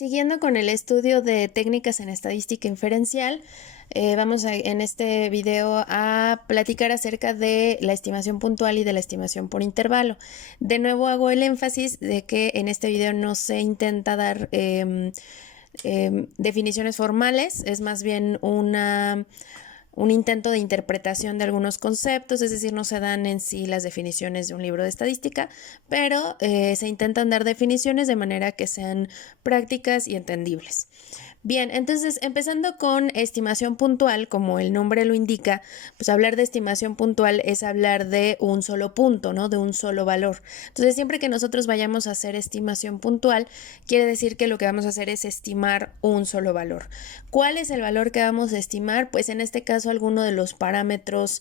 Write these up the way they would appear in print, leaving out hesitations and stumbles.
Siguiendo con el estudio de técnicas en estadística inferencial, en este video a platicar acerca de la estimación puntual y de la estimación por intervalo. De nuevo hago el énfasis de que en este video no se intenta dar definiciones formales, es más bien un intento de interpretación de algunos conceptos, es decir, no se dan en sí las definiciones de un libro de estadística, pero se intentan dar definiciones de manera que sean prácticas y entendibles. Bien, entonces empezando con estimación puntual, como el nombre lo indica, pues hablar de estimación puntual es hablar de un solo punto, ¿no? De un solo valor. Entonces siempre que nosotros vayamos a hacer estimación puntual, quiere decir que lo que vamos a hacer es estimar un solo valor. ¿Cuál es el valor que vamos a estimar? Pues en este caso alguno de los parámetros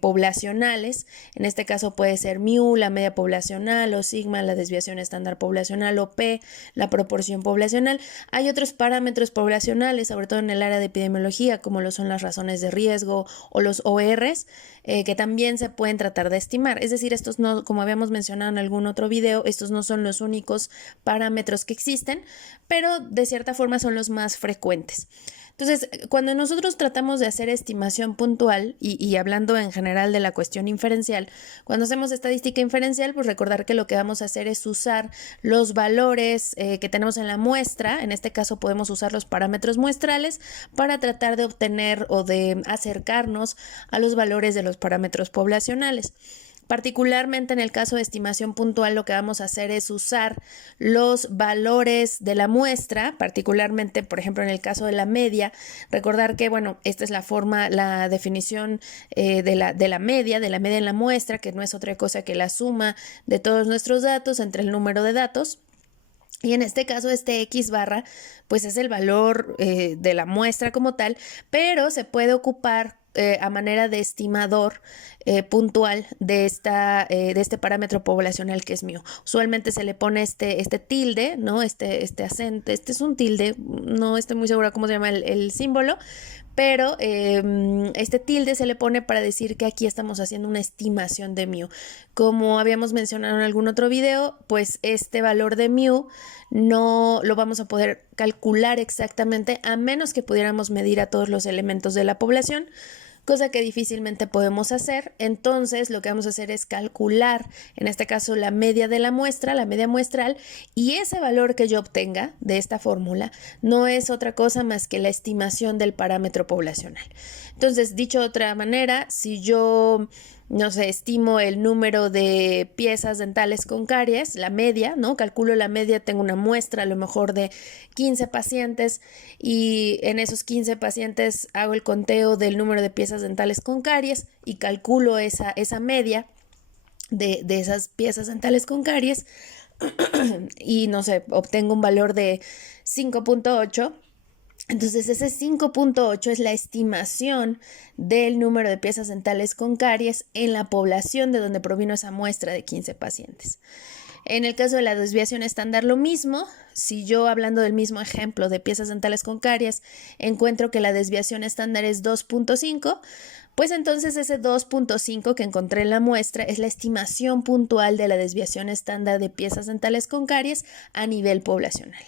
poblacionales. En este caso puede ser mu, la media poblacional, o sigma, la desviación estándar poblacional, o p, la proporción poblacional. Hay otros parámetros poblacionales, sobre todo en el área de epidemiología, como lo son las razones de riesgo o los ORs, que también se pueden tratar de estimar. Es decir, estos no, como habíamos mencionado en algún otro video, estos no son los únicos parámetros que existen, pero de cierta forma son los más frecuentes. Entonces, cuando nosotros tratamos de hacer estimación puntual y hablando en general de la cuestión inferencial, cuando hacemos estadística inferencial, pues recordar que lo que vamos a hacer es usar los valores que tenemos en la muestra, en este caso podemos usar los parámetros muestrales para tratar de obtener o de acercarnos a los valores de los parámetros poblacionales. Particularmente en el caso de estimación puntual, lo que vamos a hacer es usar los valores de la muestra, particularmente, por ejemplo, en el caso de la media, recordar que, bueno, esta es la forma, la definición de la media en la muestra, que no es otra cosa que la suma de todos nuestros datos entre el número de datos. Y en este caso, este X barra, pues es el valor de la muestra como tal, pero se puede ocupar a manera de estimador puntual de este parámetro poblacional que es mío. Usualmente se le pone este tilde, ¿no? Este acento, este es un tilde, no estoy muy segura cómo se llama el símbolo, pero este tilde se le pone para decir que aquí estamos haciendo una estimación de mu. Como habíamos mencionado en algún otro video, pues este valor de mu no lo vamos a poder calcular exactamente a menos que pudiéramos medir a todos los elementos de la población, cosa que difícilmente podemos hacer. Entonces lo que vamos a hacer es calcular, en este caso, la media de la muestra, la media muestral, y ese valor que yo obtenga de esta fórmula no es otra cosa más que la estimación del parámetro poblacional. Entonces, dicho de otra manera, si yo no sé, estimo el número de piezas dentales con caries, la media, ¿no? Calculo la media, tengo una muestra a lo mejor de 15 pacientes y en esos 15 pacientes hago el conteo del número de piezas dentales con caries y calculo esa media de esas piezas dentales con caries y no sé, obtengo un valor de 5.8. Entonces ese 5.8 es la estimación del número de piezas dentales con caries en la población de donde provino esa muestra de 15 pacientes. En el caso de la desviación estándar, lo mismo. Si yo, hablando del mismo ejemplo de piezas dentales con caries, encuentro que la desviación estándar es 2.5, pues entonces ese 2.5 que encontré en la muestra es la estimación puntual de la desviación estándar de piezas dentales con caries a nivel poblacional.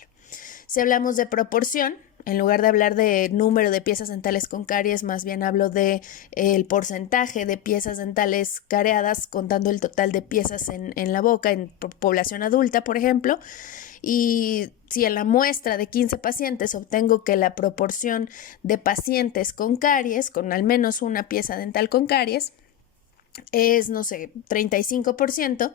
Si hablamos de proporción, en lugar de hablar de número de piezas dentales con caries, más bien hablo de el porcentaje de piezas dentales careadas, contando el total de piezas en la boca, en población adulta, por ejemplo. Y si en la muestra de 15 pacientes obtengo que la proporción de pacientes con caries, con al menos una pieza dental con caries, es, no sé, 35%,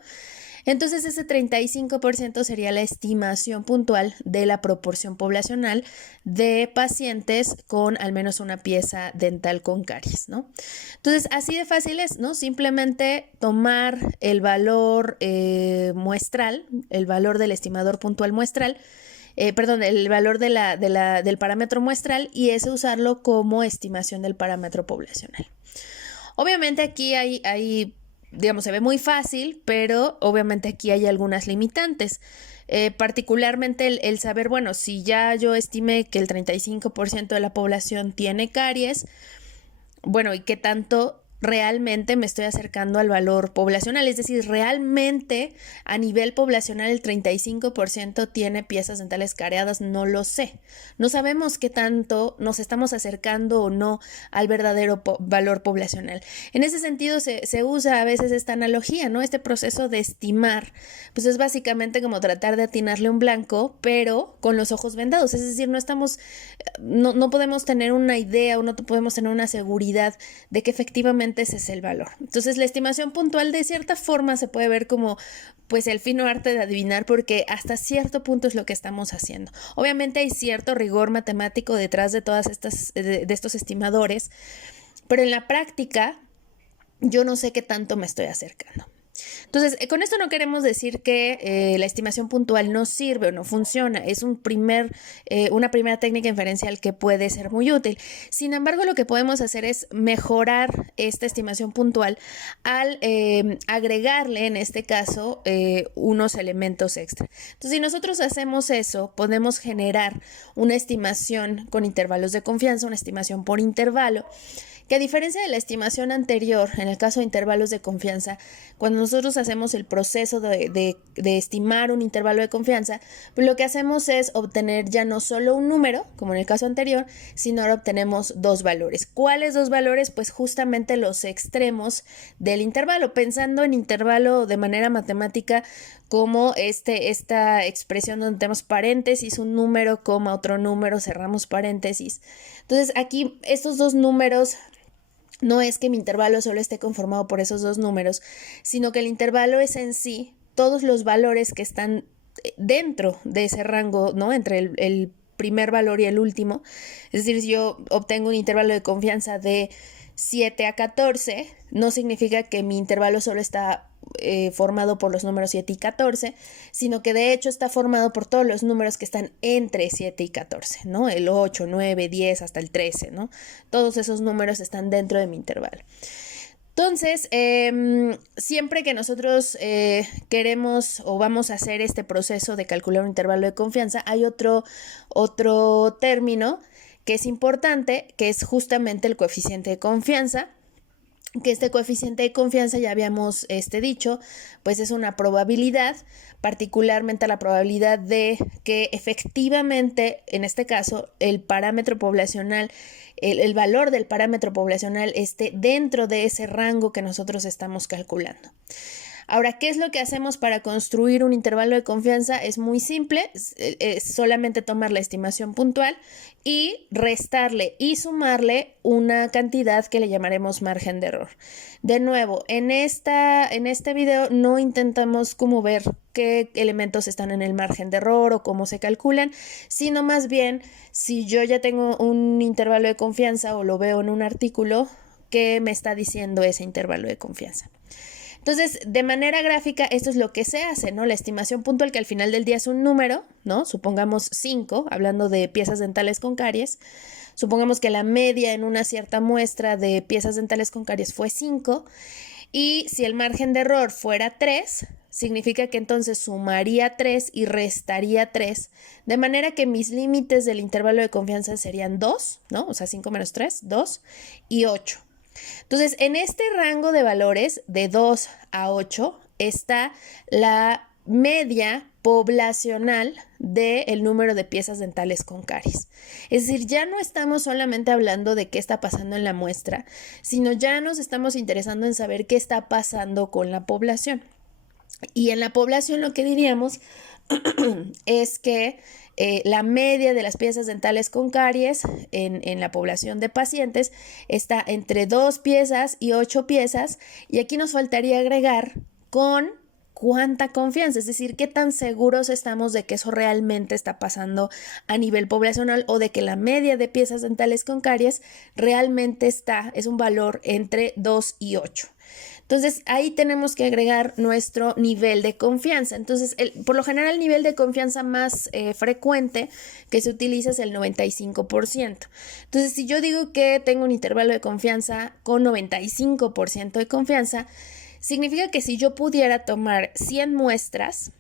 entonces ese 35% sería la estimación puntual de la proporción poblacional de pacientes con al menos una pieza dental con caries, ¿no? Entonces así de fácil es, ¿no? Simplemente tomar el valor muestral, el valor del estimador puntual muestral, el valor del parámetro muestral y ese usarlo como estimación del parámetro poblacional. Obviamente aquí digamos, se ve muy fácil, pero obviamente aquí hay algunas limitantes. Particularmente el saber, bueno, si ya yo estimé que el 35% de la población tiene caries, bueno, ¿y qué tanto realmente me estoy acercando al valor poblacional, es decir, realmente a nivel poblacional el 35% tiene piezas dentales careadas, no lo sé. No sabemos qué tanto nos estamos acercando o no al verdadero valor poblacional. En ese sentido se usa a veces esta analogía, ¿no? Este proceso de estimar, pues es básicamente como tratar de atinarle un blanco, pero con los ojos vendados, es decir, no podemos tener una idea o no podemos tener una seguridad de que efectivamente ese es el valor. Entonces, la estimación puntual de cierta forma se puede ver como pues el fino arte de adivinar, porque hasta cierto punto es lo que estamos haciendo. Obviamente hay cierto rigor matemático detrás de todas de estos estimadores, pero en la práctica yo no sé qué tanto me estoy acercando. Entonces, con esto no queremos decir que la estimación puntual no sirve o no funciona. Es una primera técnica inferencial que puede ser muy útil. Sin embargo, lo que podemos hacer es mejorar esta estimación puntual al agregarle, en este caso, unos elementos extra. Entonces, si nosotros hacemos eso, podemos generar una estimación con intervalos de confianza, una estimación por intervalo, que a diferencia de la estimación anterior, en el caso de intervalos de confianza, cuando nosotros hacemos el proceso de estimar un intervalo de confianza, pues lo que hacemos es obtener ya no solo un número, como en el caso anterior, sino ahora obtenemos dos valores. ¿Cuáles dos valores? Pues justamente los extremos del intervalo, pensando en intervalo de manera matemática como esta expresión donde tenemos paréntesis, un número, coma, otro número, cerramos paréntesis. Entonces aquí estos dos números, no es que mi intervalo solo esté conformado por esos dos números, sino que el intervalo es en sí todos los valores que están dentro de ese rango, ¿no? Entre el primer valor y el último. Es decir, si yo obtengo un intervalo de confianza de 7 a 14, no significa que mi intervalo solo está formado por los números 7 y 14, sino que de hecho está formado por todos los números que están entre 7 y 14, ¿no? El 8, 9, 10 hasta el 13, ¿no? Todos esos números están dentro de mi intervalo. Entonces, siempre que nosotros queremos o vamos a hacer este proceso de calcular un intervalo de confianza, hay otro término que es importante, que es justamente el coeficiente de confianza, que este coeficiente de confianza, ya habíamos dicho, pues es una probabilidad, particularmente la probabilidad de que efectivamente, en este caso, el parámetro poblacional, el valor del parámetro poblacional esté dentro de ese rango que nosotros estamos calculando. Ahora, ¿qué es lo que hacemos para construir un intervalo de confianza? Es muy simple, es solamente tomar la estimación puntual y restarle y sumarle una cantidad que le llamaremos margen de error. De nuevo, en este video no intentamos como ver qué elementos están en el margen de error o cómo se calculan, sino más bien si yo ya tengo un intervalo de confianza o lo veo en un artículo, ¿qué me está diciendo ese intervalo de confianza? Entonces, de manera gráfica, esto es lo que se hace, ¿no? La estimación puntual, que al final del día es un número, ¿no? Supongamos 5, hablando de piezas dentales con caries. Supongamos que la media en una cierta muestra de piezas dentales con caries fue 5. Y si el margen de error fuera 3, significa que entonces sumaría 3 y restaría 3, de manera que mis límites del intervalo de confianza serían 2, ¿no? O sea, 5 menos 3, 2 y 8. Entonces, en este rango de valores de 2 a 8 está la media poblacional del número de piezas dentales con caries. Es decir, ya no estamos solamente hablando de qué está pasando en la muestra, sino ya nos estamos interesando en saber qué está pasando con la población. Y en la población lo que diríamos es que la media de las piezas dentales con caries en la población de pacientes está entre 2 piezas y 8 piezas, y aquí nos faltaría agregar con cuánta confianza, es decir, qué tan seguros estamos de que eso realmente está pasando a nivel poblacional o de que la media de piezas dentales con caries realmente es un valor entre 2 y 8. Entonces, ahí tenemos que agregar nuestro nivel de confianza. Entonces, por lo general, el nivel de confianza más frecuente que se utiliza es el 95%. Entonces, si yo digo que tengo un intervalo de confianza con 95% de confianza, significa que si yo pudiera tomar 100 muestras,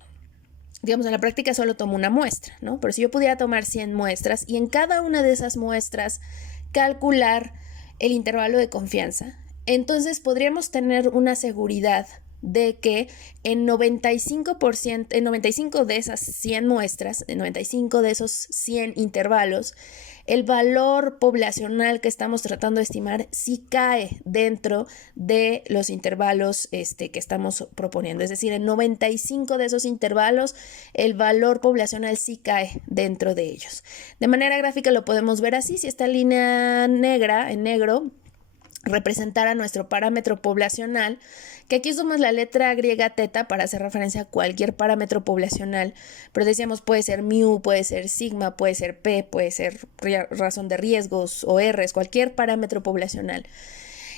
digamos, en la práctica solo tomo una muestra, ¿no? Pero si yo pudiera tomar 100 muestras y en cada una de esas muestras calcular el intervalo de confianza, entonces podríamos tener una seguridad de que en 95%, en 95 de esas 100 muestras, en 95 de esos 100 intervalos, el valor poblacional que estamos tratando de estimar sí cae dentro de los intervalos que estamos proponiendo. Es decir, en 95 de esos intervalos, el valor poblacional sí cae dentro de ellos. De manera gráfica lo podemos ver así. Si esta línea negra, en negro, representara nuestro parámetro poblacional, que aquí usamos la letra griega teta para hacer referencia a cualquier parámetro poblacional, pero decíamos puede ser mu, puede ser sigma, puede ser p, puede ser razón de riesgos o r's, cualquier parámetro poblacional.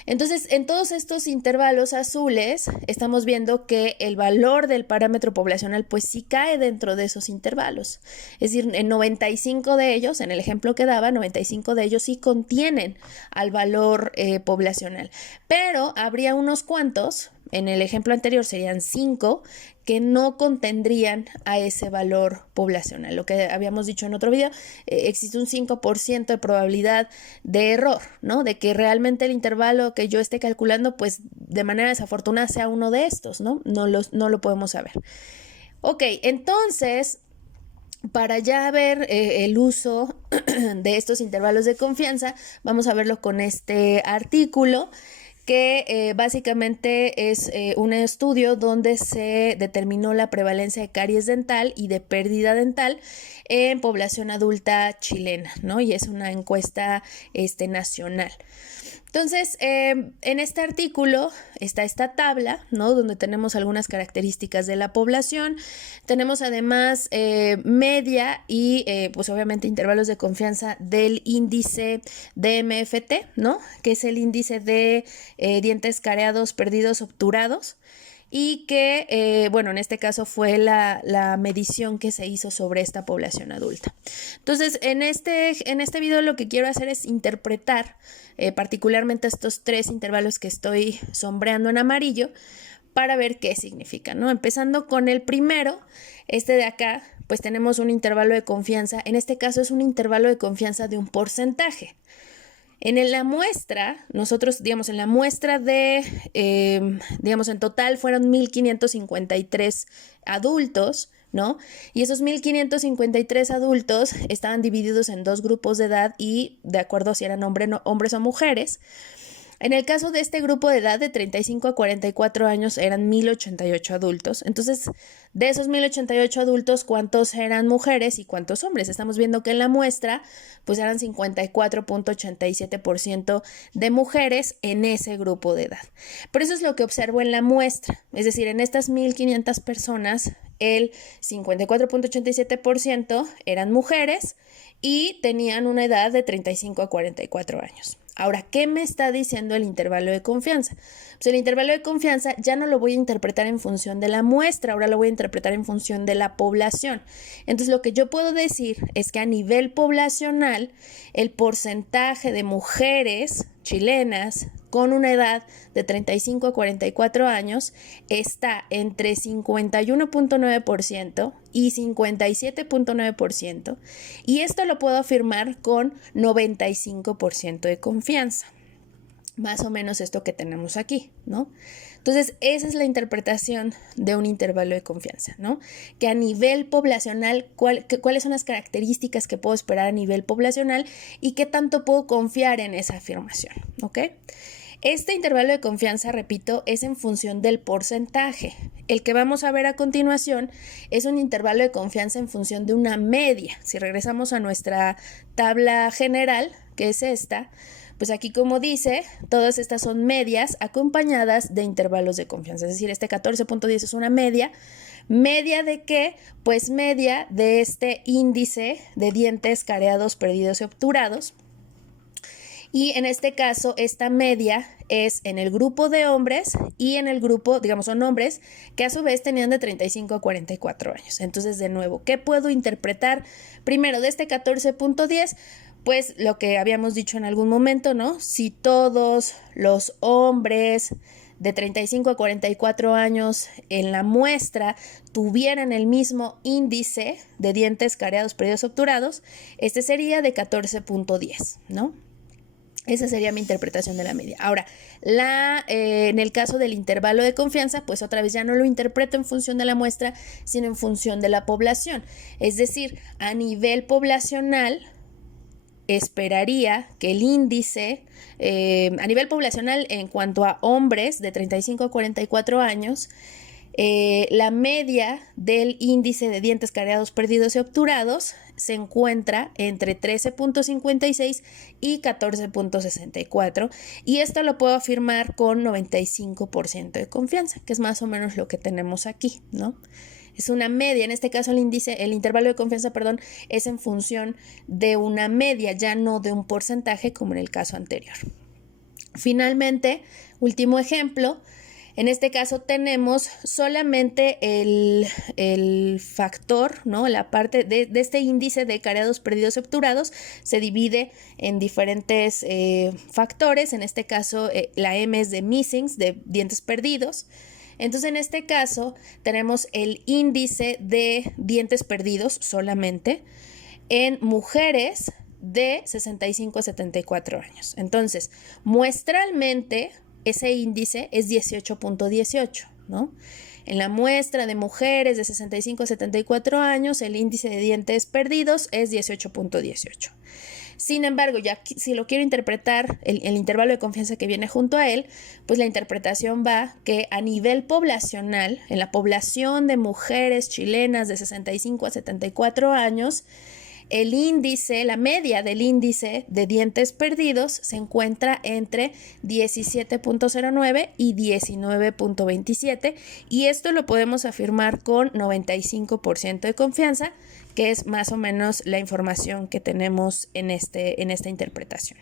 Entonces, en todos estos intervalos azules estamos viendo que el valor del parámetro poblacional pues sí cae dentro de esos intervalos. Es decir, en 95 de ellos, en el ejemplo que daba, 95 de ellos sí contienen al valor poblacional. Pero habría unos cuantos, en el ejemplo anterior serían 5, que no contendrían a ese valor poblacional. Lo que habíamos dicho en otro video, existe un 5% de probabilidad de error, ¿no? De que realmente el intervalo que yo esté calculando, pues de manera desafortunada sea uno de estos, ¿no? No lo podemos saber. Ok, entonces, para ya ver el uso de estos intervalos de confianza, vamos a verlo con este artículo que básicamente es un estudio donde se determinó la prevalencia de caries dental y de pérdida dental en población adulta chilena, ¿no? Y es una encuesta nacional. Entonces, en este artículo está esta tabla, ¿no? Donde tenemos algunas características de la población. Tenemos además media y, pues obviamente, intervalos de confianza del índice DMFT, ¿no? Que es el índice de dientes careados, perdidos, obturados. Y que, bueno, en este caso fue la medición que se hizo sobre esta población adulta. Entonces, en este video lo que quiero hacer es interpretar particularmente estos 3 intervalos que estoy sombreando en amarillo para ver qué significan, ¿no? Empezando con el primero, de acá, pues tenemos un intervalo de confianza. En este caso es un intervalo de confianza de un porcentaje. En la muestra, nosotros, digamos, en la muestra de, digamos, en total fueron 1.553 adultos, ¿no? Y esos 1.553 adultos estaban divididos en 2 grupos de edad y de acuerdo a si eran hombres o mujeres. En el caso de este grupo de edad de 35 a 44 años eran 1.088 adultos. Entonces, de esos 1.088 adultos, ¿cuántos eran mujeres y cuántos hombres? Estamos viendo que en la muestra, pues eran 54.87% de mujeres en ese grupo de edad. Pero eso es lo que observo en la muestra. Es decir, en estas 1.500 personas, el 54.87% eran mujeres y tenían una edad de 35 a 44 años. Ahora, ¿qué me está diciendo el intervalo de confianza? Pues el intervalo de confianza ya no lo voy a interpretar en función de la muestra, ahora lo voy a interpretar en función de la población. Entonces, lo que yo puedo decir es que a nivel poblacional, el porcentaje de mujeres chilenas con una edad de 35 a 44 años está entre 51.9% y 57.9%, y esto lo puedo afirmar con 95% de confianza. Más o menos esto que tenemos aquí, ¿no? Entonces, esa es la interpretación de un intervalo de confianza, ¿no? Que a nivel poblacional, ¿cuáles son las características que puedo esperar a nivel poblacional y qué tanto puedo confiar en esa afirmación, ¿ok? Este intervalo de confianza, repito, es en función del porcentaje. El que vamos a ver a continuación es un intervalo de confianza en función de una media. Si regresamos a nuestra tabla general, que es esta, pues aquí, como dice, todas estas son medias acompañadas de intervalos de confianza. Es decir, este 14.10 es una media. ¿Media de qué? Pues media de este índice de dientes careados, perdidos y obturados. Y en este caso, esta media es en el grupo de hombres y en el grupo, digamos, son hombres que a su vez tenían de 35 a 44 años. Entonces, de nuevo, ¿qué puedo interpretar? Primero, de este 14.10, pues lo que habíamos dicho en algún momento, ¿no? Si todos los hombres de 35 a 44 años en la muestra tuvieran el mismo índice de dientes careados, perdidos, obturados, este sería de 14.10, ¿no? Esa sería mi interpretación de la media. Ahora, en el caso del intervalo de confianza, pues otra vez ya no lo interpreto en función de la muestra, sino en función de la población. Es decir, a nivel poblacional, esperaría que el índice, a nivel poblacional en cuanto a hombres de 35 a 44 años, la media del índice de dientes cariados perdidos y obturados se encuentra entre 13.56 y 14.64 y esto lo puedo afirmar con 95% de confianza, que es más o menos lo que tenemos aquí, ¿no? Es una media, en este caso el intervalo de confianza, perdón, es en función de una media, ya no de un porcentaje como en el caso anterior. Finalmente, último ejemplo. En este caso tenemos solamente el factor, ¿no? La parte de este índice de cariados perdidos y obturados se divide en diferentes factores. En este caso la M es de missings, de dientes perdidos. Entonces en este caso tenemos el índice de dientes perdidos solamente en mujeres de 65 a 74 años. Entonces, muestralmente ese índice es 18.18, ¿no? En la muestra de mujeres de 65 a 74 años, el índice de dientes perdidos es 18.18. Sin embargo, ya si lo quiero interpretar, el intervalo de confianza que viene junto a él, pues la interpretación va que a nivel poblacional, en la población de mujeres chilenas de 65 a 74 años, el índice, la media del índice de dientes perdidos se encuentra entre 17.09 y 19.27 y esto lo podemos afirmar con 95% de confianza, que es más o menos la información que tenemos en esta interpretación.